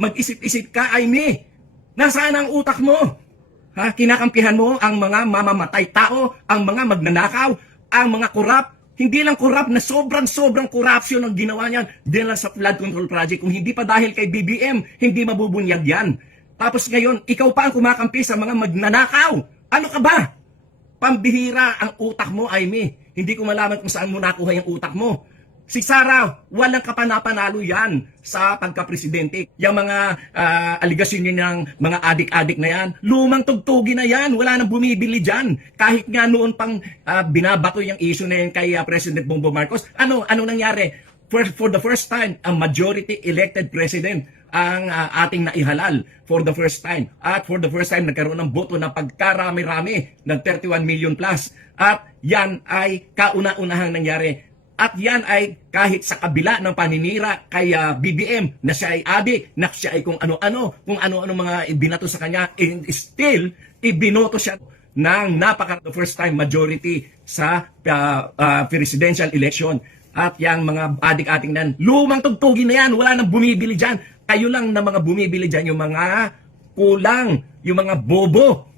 Mag-isip-isip ka, Aimee. Nasaan ang utak mo? Ha? Kinakampihan mo ang mga mamamatay tao, ang mga magnanakaw, ang mga korap. Hindi lang korap na sobrang corruption ang ginawa niyan. Hindi lang sa flood control project. Kung hindi pa dahil kay BBM, hindi mabubunyag yan. Tapos ngayon, ikaw pa ang kumakampi sa mga magnanakaw. Ano ka ba? Pambihira ang utak mo, Aimee. Hindi ko malaman kung saan mo nakuha yung utak mo. Si Sara, walang kapanapanalo yan sa pagka-presidente. Yung mga aligasyon niya ng mga adik-adik na yan, lumang tugtugi na yan. Wala nang bumibili dyan. Kahit nga noon pang binabato yung issue na yan kay President Bongbong Marcos, ano nangyari? For the first time, ang majority elected president ang ating naihalal for the first time. At for the first time, nagkaroon ng boto na pagkarami-rami ng 31 million plus. At yan ay kauna-unahang nangyari. At yan ay kahit sa kabila ng paninira kay BBM na siya ay adik, na siya ay kung ano-ano mga ibinato sa kanya, and still, ibinoto siya ng the first time majority sa presidential election. At yung mga adik-adik nan, lumang tugtugin na yan, wala nang bumibili dyan. Kayo lang na mga bumibili dyan, yung mga kulang, yung mga bobo,